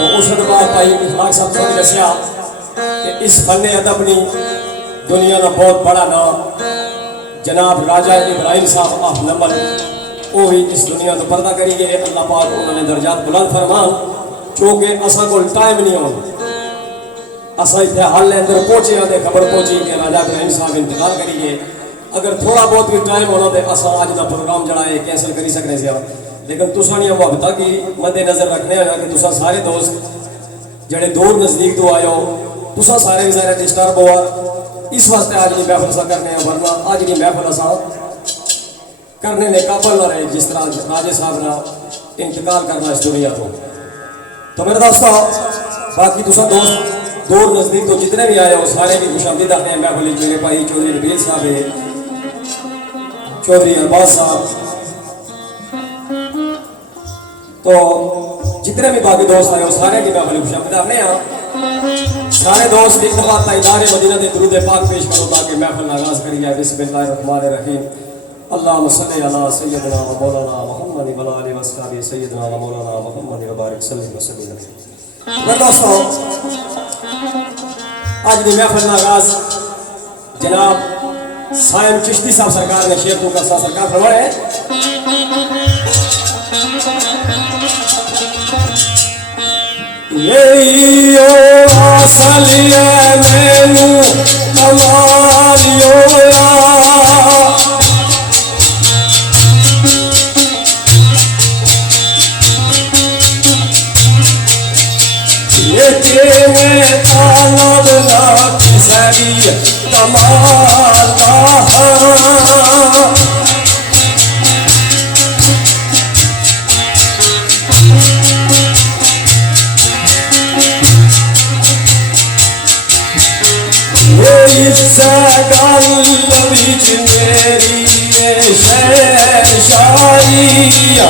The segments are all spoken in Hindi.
तो उस बाद भाई इखलाक साहब ने दसिया कि इस फन अदब ने दुनिया का बहुत बड़ा नाम जनाब राजा इब्राहिम साहब ऑफ नंबल वो ही इस दुनिया तो पर्दा करिए। अल्लाह पाक उन्होंने दर्जात बुलंद फरमान क्योंकि असा को टाइम नहीं होना असा इतने हाल अंदर पहुंचे आते खबर पहुंची कि राजा इब्राहिम साहब इंतकाल करिए। अगर थोड़ा बहुत भी टाइम होना तो असा अज का प्रोग्राम जड़ा है कैंसल करी सकने से लेकिन तुसानिया मुहब्बत की मद्देनजर रखने होया कि तुसा सारे दोस्त जड़े दूर नज़दीक तो आए हो तुसा सारे बेचारे डिस्टर्ब हुआ इस वास्ते आज की महफल सा करने वरना आज की महफल असा करने में काबल ना रहे जिस तरह राजे साहब ना इंतकाल करना इस दुनिया तो मेरे दोस्तों बाकी तुसा दोस्त दूर नज़दीक तो जितने भी आए हो सारे की खुशामदीद आते हैं महफल मेरे भाई चौधरी नबील साहब है चौधरी अरबाज साहब तो जितने भी बाकी दोस्त आए हो सारे की महफल खुशामदीद आते हैं। सारे दोस्त एक दफा ताइदार मदीना दे दुरूद पाक पेश करो ताकि महफल आगाज करिए। बिस्मिल्लाहिर्रहमानिर्रहीम अल्लाहुम्मा सल्लि अला सय्यदिना व मौलाना मुहम्मद व आलिहि व अस्हाबि सय्यदिना व मौलाना मुहम्मद व बारिक सल्लल्लाहु अलैहि वसल्लम। दोस्तों आज की महफल का आगाज जनाब साइम चिश्ती साहब सरकार ने शेर तो का सरकार फरमाए ये असलिए मैनू कमालियो ये में तालब ना किसी कमाल मेरी शाइया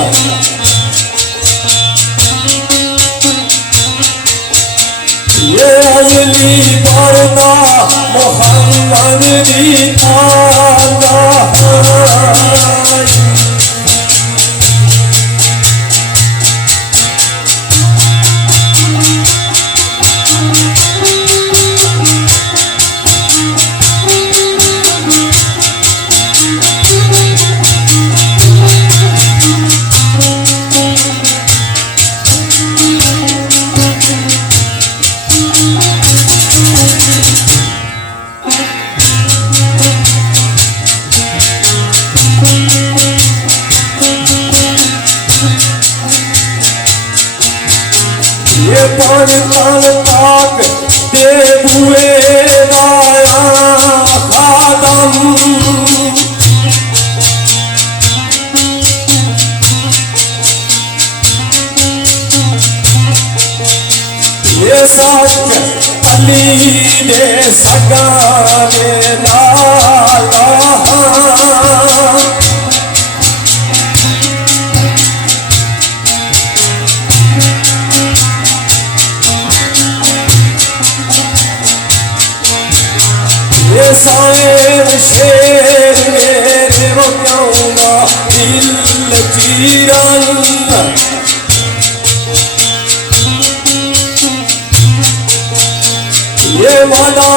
ये अजली पर्दा मोहम्मद दी ताला ये पान काल पाक दे बुए दाया खादम ये सच अली दे सगाने लाला साइब शेर मेरे हो जाऊंगा दिल चीरन ये वाला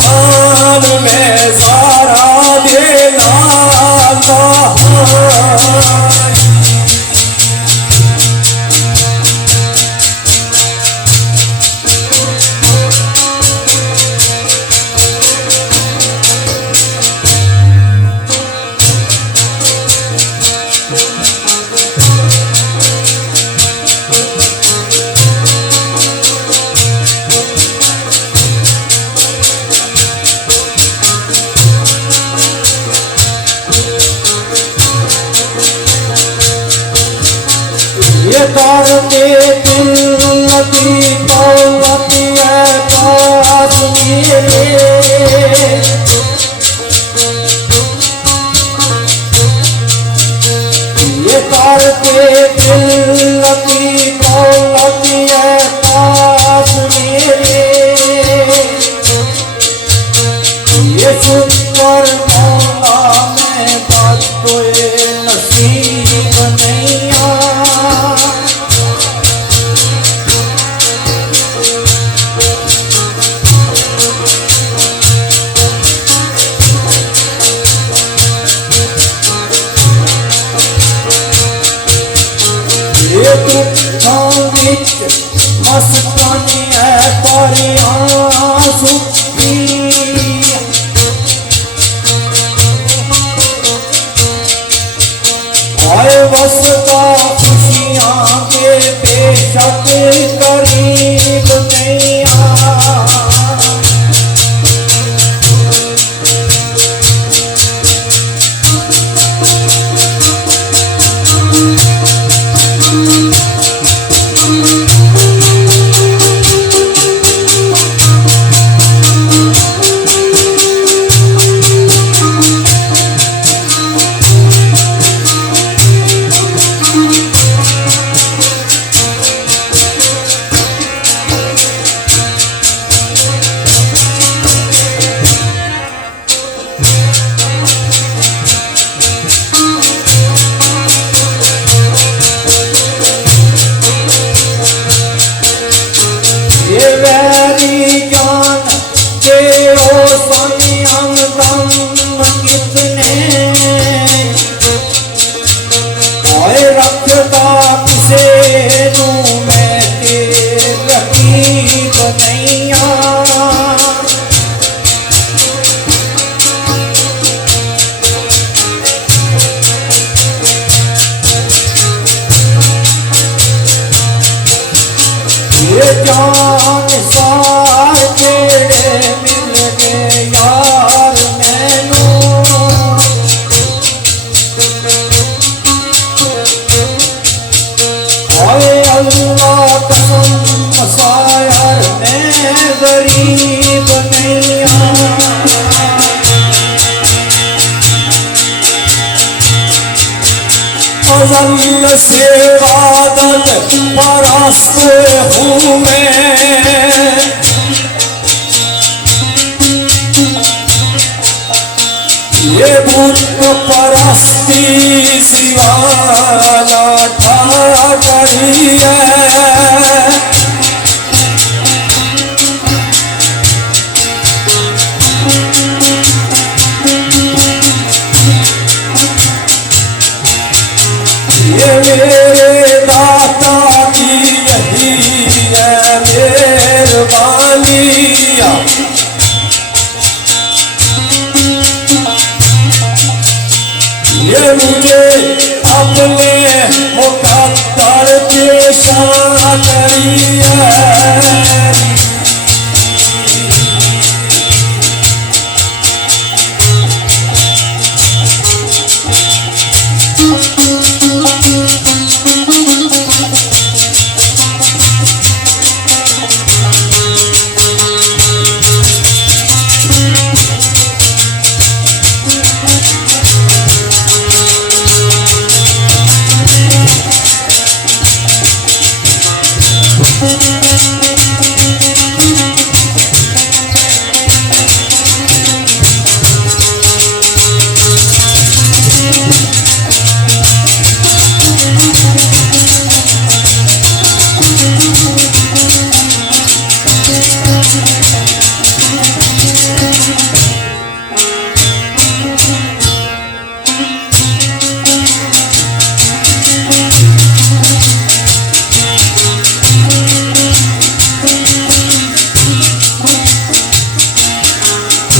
खान में सारा दे लाला ये करते दिल नदी दौलती है पास मेरे ये करते दिल नदी दौलती है पास मेरे ये शुक्र मौला में बात कोई नसीब नहीं विच मस्तानी है तारियां सुखी आए वसता खुशियां के बेशक करीब नहीं जान सार तेरे मिल गए यार मैनू आए अल्लाह कसम सायर मैं गरीब नहीं अज़ल से वादन परस्त हूँ मैं ये बुत परस्ती सिवाना ठा करी है ये मेरे दाता की यही है मेहरबानी ये मुझे अपने मुकद्दर पेशा करी है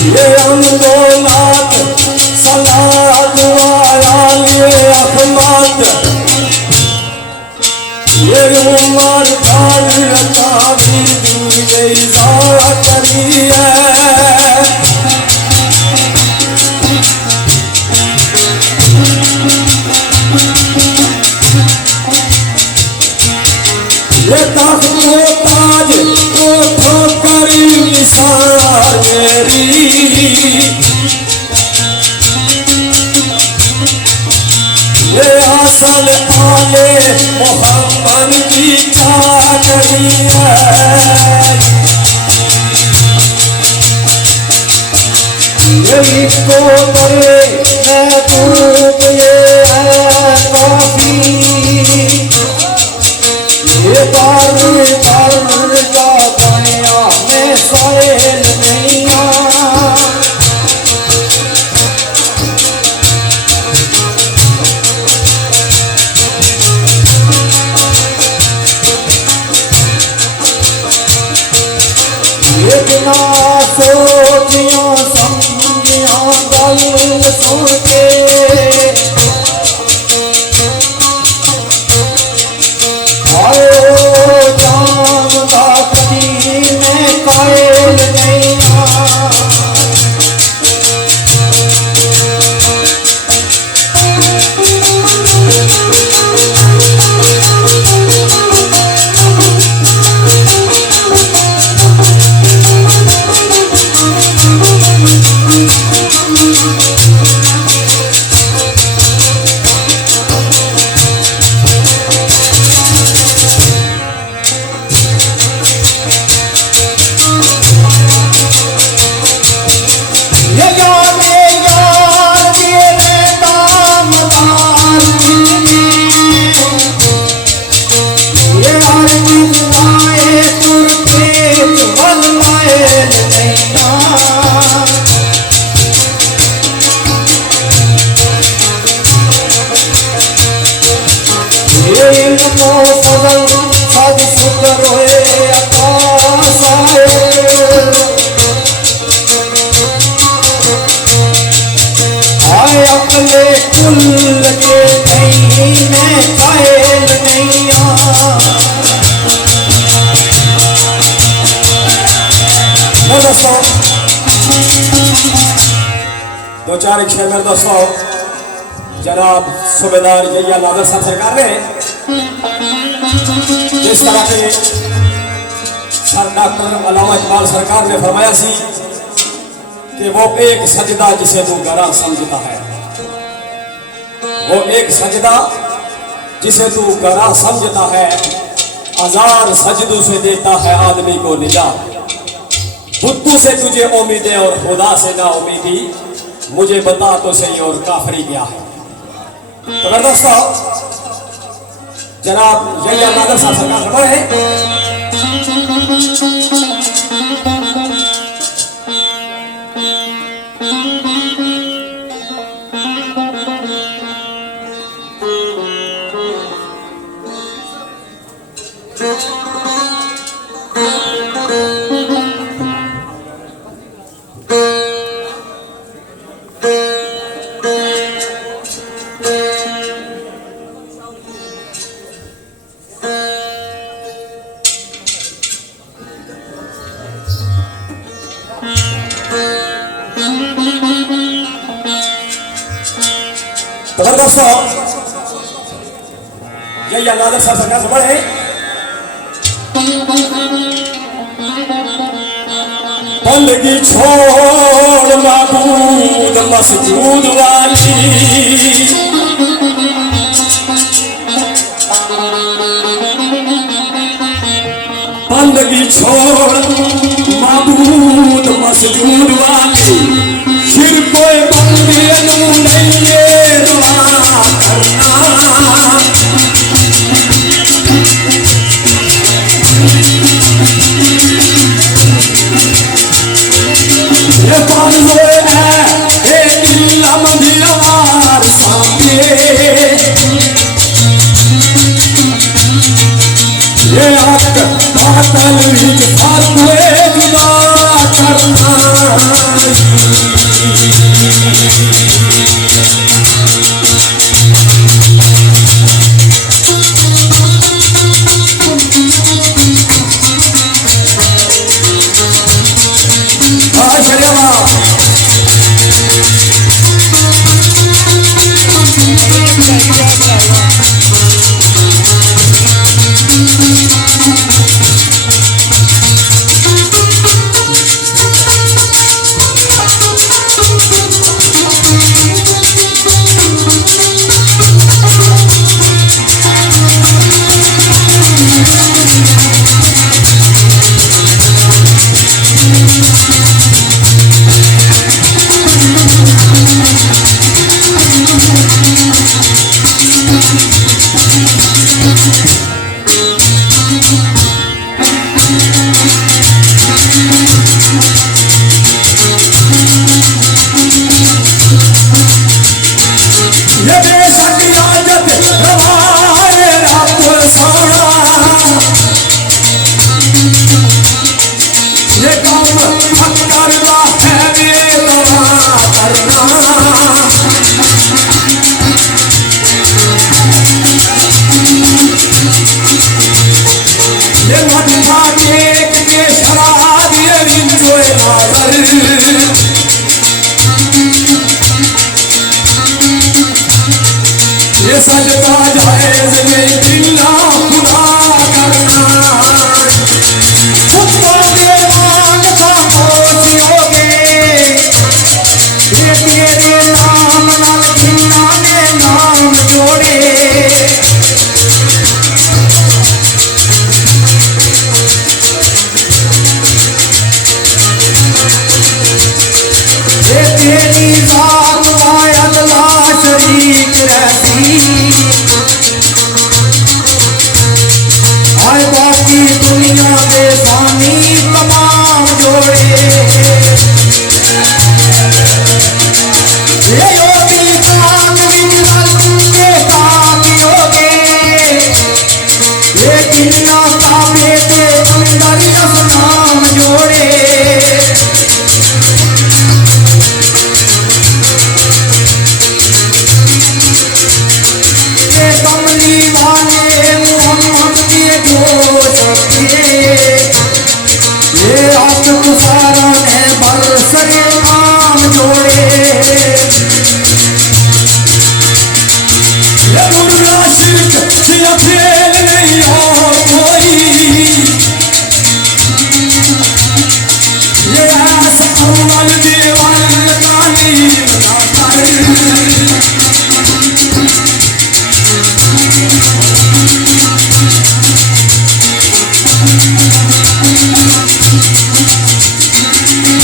ये अंदोलात सलात वाले अहमद ये उमर का भी इज़ा करी है ये तख्त ताज को ठोकरी निसार मेरी ये असल आले मोहम्मद की चादरी है यही को करे महबूब ये है काफी ये बार का दुनिया में साहिल नहीं मेरे दोस्तों, दो चार एक शेर मेरे दोस्तों, जनाब सूबेदार यहिया नादर साहब सरकार ने जिस तरह के सर डॉक्टर अल्लामा इकबाल सरकार ने फरमाया सी कि वो एक सजदा जिसे तू गरा समझता है, वो एक सजदा जिसे तू गरा समझता है, हजार सजदों से देता है आदमी को निजात। बुद्दू से तुझे उम्मीदें और खुदा से ना उम्मीदी, मुझे बता तो सही और काफरी क्या है। तो मेरे दोस्तों, जनाब यहिया नादर साहब सरकार फरमाए तो मेरे दोस्तों, यहिया नादर साहब सरकार फरमाए बंदगी छोड़ माबूद मसजूद वाली, बंदगी छोड़ माबूद मसजूद वाली, फिर कोई बंदगी नहीं ये दुआ करना। ये बांधे है एक लम्बियार सामने, ये हक बातल विच फर्क जुदा करना।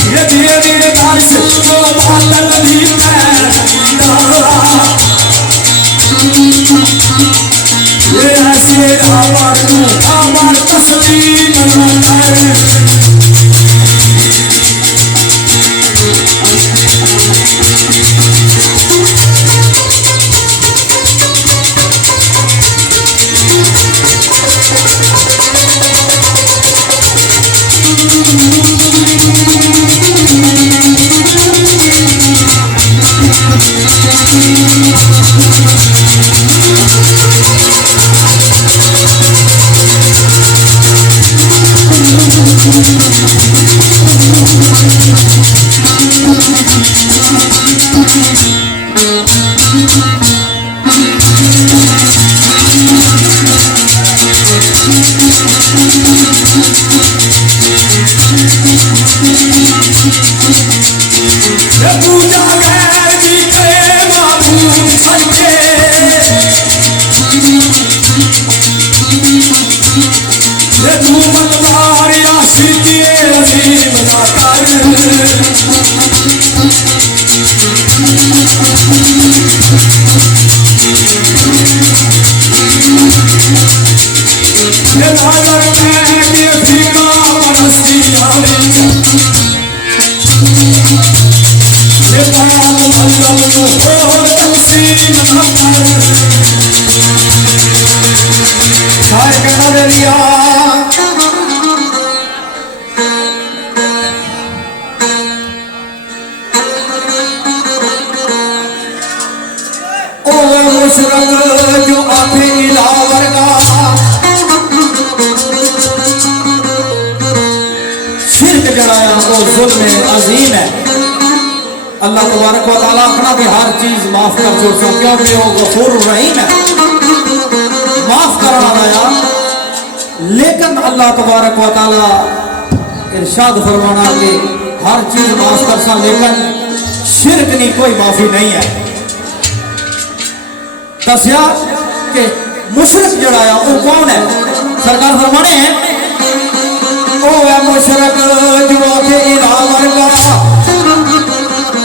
ये धीरे धीरे बारिश जो बादल भी ये ऐसे हमार तस्वीर पूजा गैर जी करे मामू सच्चे ये तू मतदार आशिकी रजीम ना कर ये भागर में ये फीका परस्ती आली ये बात मतलब हो तकसीम ना कर शायर कहना दे दिया ओ मुशरक जो आते इला वर्गा शिरक जड़ाया वो जुल्म अजीम है। अल्लाह तबारक व तआला अपना भी हर चीज माफ कर छोड़ता क्योंकि वो गफूर रहीम है, माफ करना आया। लेकिन अल्लाह तबारक व तआला इरशाद फरमाना कि हर चीज माफ कर सा लेकिन शिरक नहीं कोई माफी नहीं है। दसिया कि मुशरक जड़ा है वो कौन है? सरकार फरमाने हैं ओ है मुशरक जो आते इला वर्गा,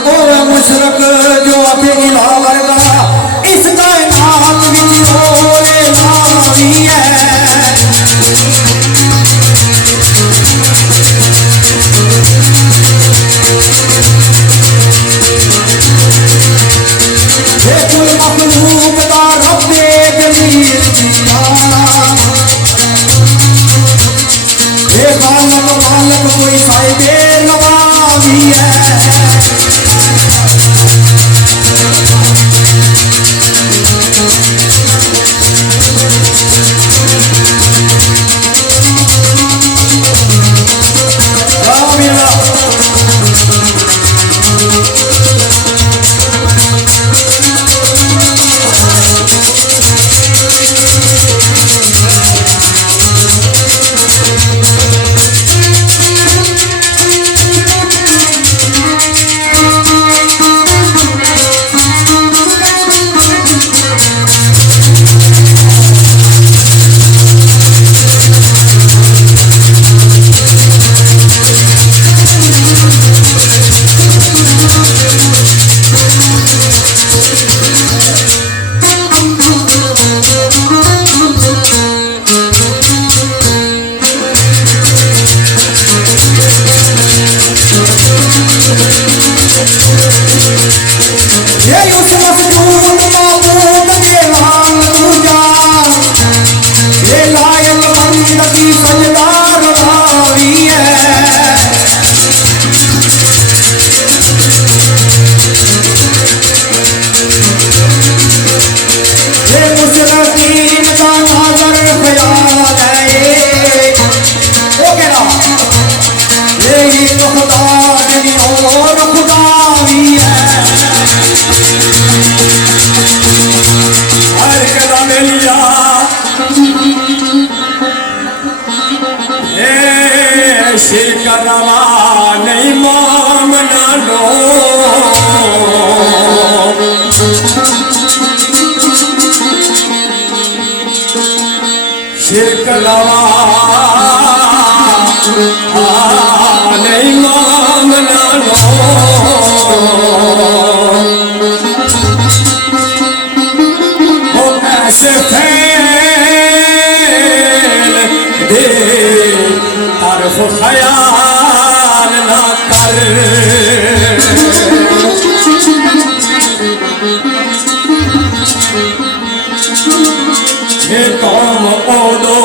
ओ है मुशरक जो आते इला वर्गा इस कायनात विच होए लावी है। ये कुल मखलूक दा रब्बे जलील दीवाना, ये खालक मालक कोई साहिबे नवाबी है। शिरक रवा नहीं मामना लो, शिरक रवा तारफ ख्याल ना कर। ये कौम ओदो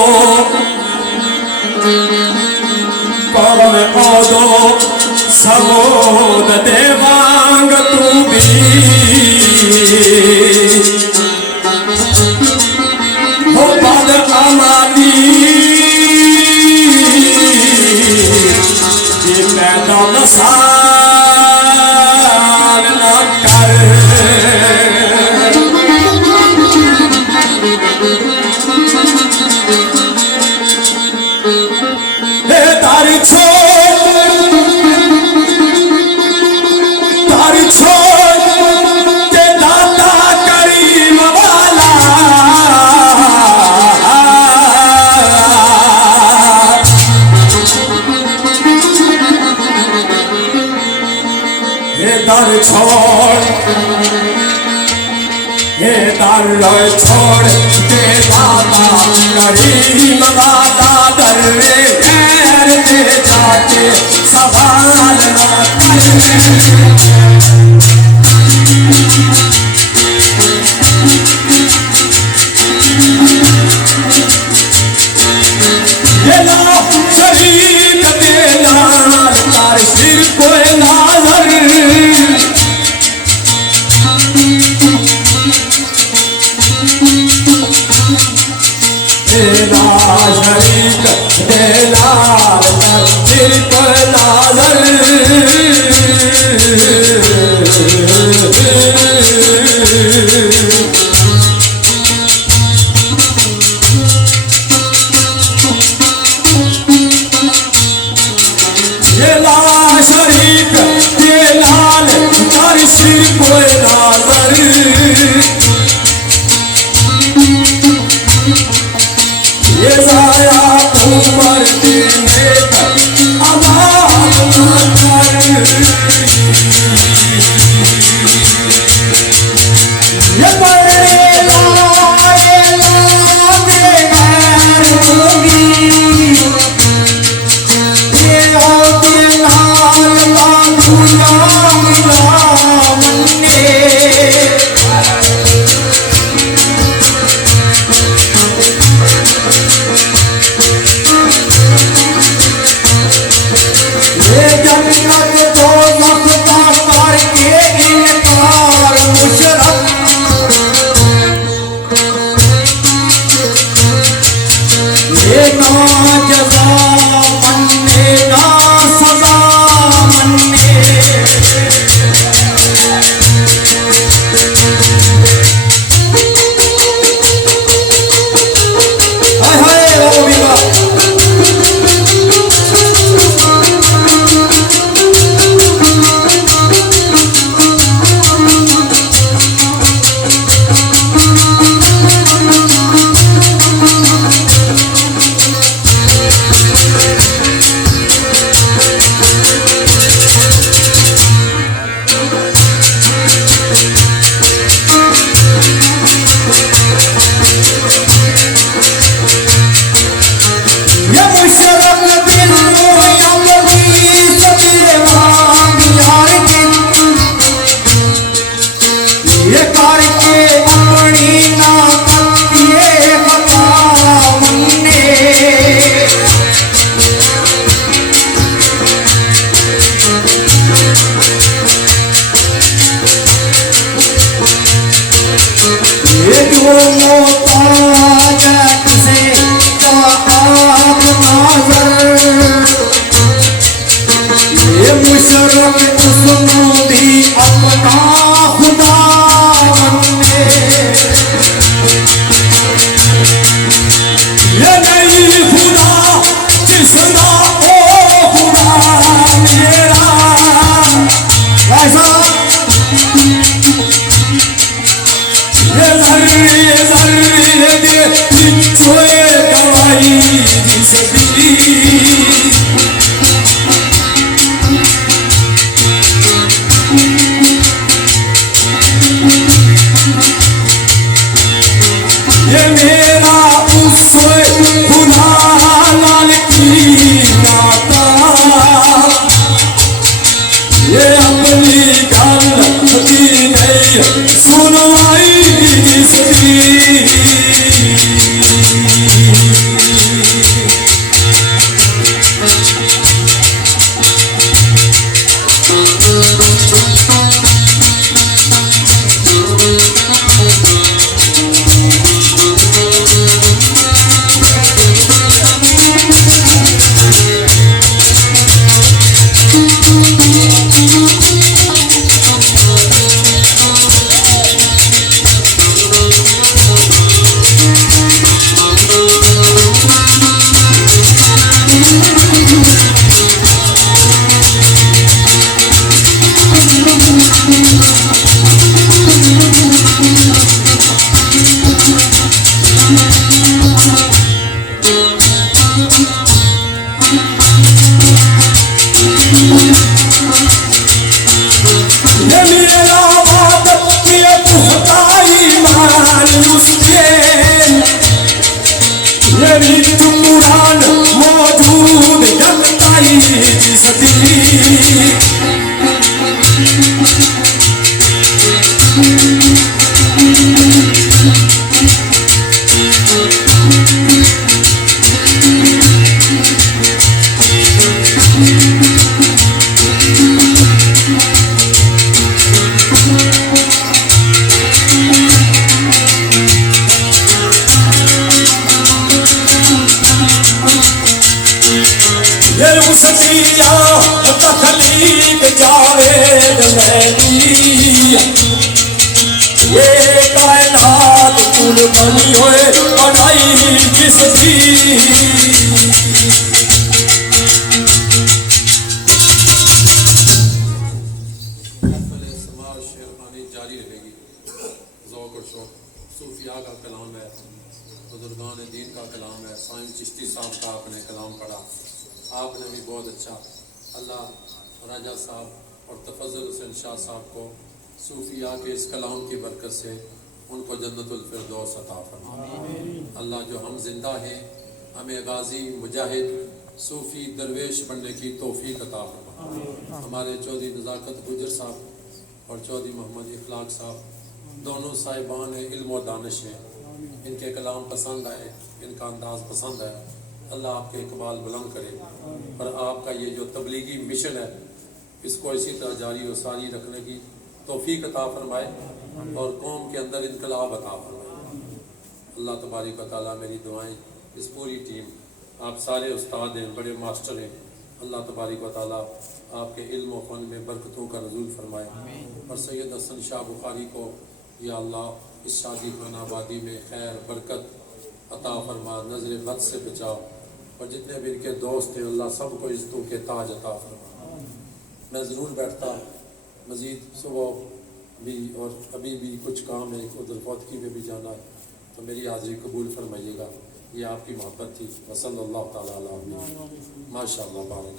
समोद देवांग तू भी हो बद अमाली ये पैदा मसाल ना कर। तारी छोड़ के दाता करीम वाला ये दर छोड़ ये दर छोड़ के दाता करीम वाला दर खैर दे जाके सवाल ना कर। शरीक दे नाल तार सिर कोई नाजर तेरा शरीक दे नाल तार सिर कोई नाजर। शरीक के लाल तार सिर कोई नाजर। ये जाया उमर देने तक आबाद ना कर। ये बड़े लाए लागे गैर होगी ये होती लाल बाबूया मिला मन्ने। ये जन्नत दो मखता करके इनकार मुशरफ ये ना जज़ा मन्ने ना सज़ा मन्ने। हाय हाय ओ बीबा ये मेरा उससे खुदा लाल की नाता ये अपनी गल की नहीं सुनवाई किसकी मौजूद सतिया तखलीक जावेद मैदी ये कायनात कुल बनी होए बनाई जिसकी जारी रहेगी। ज़ौक़ और शौक़ सूफिया का कलाम है, बुजुर्गान दीन का कलाम है। साईं चिश्ती साहब का आपने कलाम पढ़ा, आपने भी बहुत अच्छा। अल्लाह राजा साहब और तफज़्ज़ुल हुसैन शाह साहब को सूफिया के इस कलाम की बरकत से उनको जन्नतुल फिरदौस अता फरमाए। अल्लाह जो हम जिंदा हैं हमें गाजी मुजाहिद सूफ़ी दरवेश बनने की तौफीक अता फरमाए। हमारे चौधरी नज़ाकत गुजर साहब और चौधरी मोहम्मद इखलाक साहब दोनों साहिबान इल्म और दानिश हैं। इनके कलाम पसंद आए, इनका अंदाज़ पसंद आया। अल्लाह आपके इकबाल बुलंद करे और आपका ये जो तबलीगी मिशन है इसको इसी तरह जारी और सारी रखने की तौफीक अता फरमाए और कौम के अंदर इनकलाब अता फरमाए। अल्लाह तबारक व तआला मेरी दुआएं इस पूरी टीम, आप सारे उस्ताद हैं, बड़े मास्टर हैं। अल्लाह तबारक व तआला आपके इल्म व फ़न में बरकतों का नज़ूल फरमाए और सैयद हसन शाह बुखारी को या अल्लाह इस शादी खाना आबादी में खैर बरकत अता फरमा, नज़र बद से बचाओ और जितने भी इनके दोस्त हैं अल्लाह सबको इज़्ज़तों के ताज अता फरमा। मैं ज़रूर बैठता, मज़ीद सुबह भी और अभी भी कुछ काम है, उधर फौतगी में भी जाना है, तो मेरी हाज़िरी कबूल फरमाइएगा। ये आपकी मोहब्बत थी। वसल्लल्लाहु तआला अलैहि माशाअल्लाह बारक।